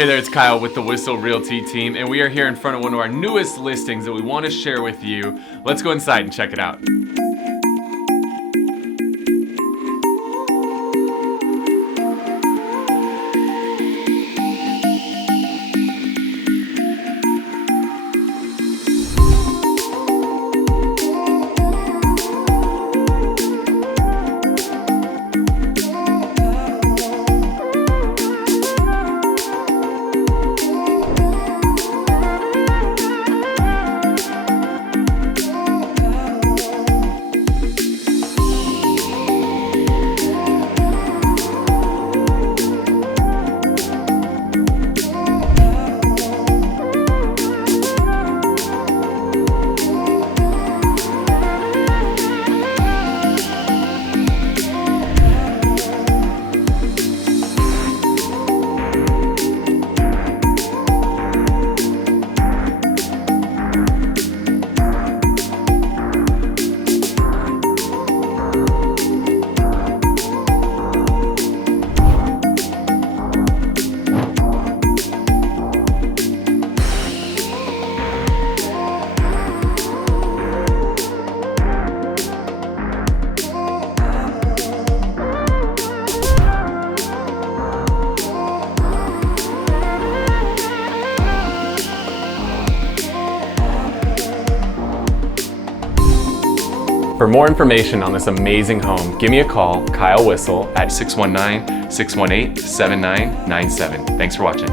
Hey there, it's Kyle with the Whissel Realty team, and we are here in front of one of our newest listings that we want to share with you. Let's go inside and check it out. For more information on this amazing home, give me a call, Kyle Whissel, at 619-618-7997. Thanks for watching.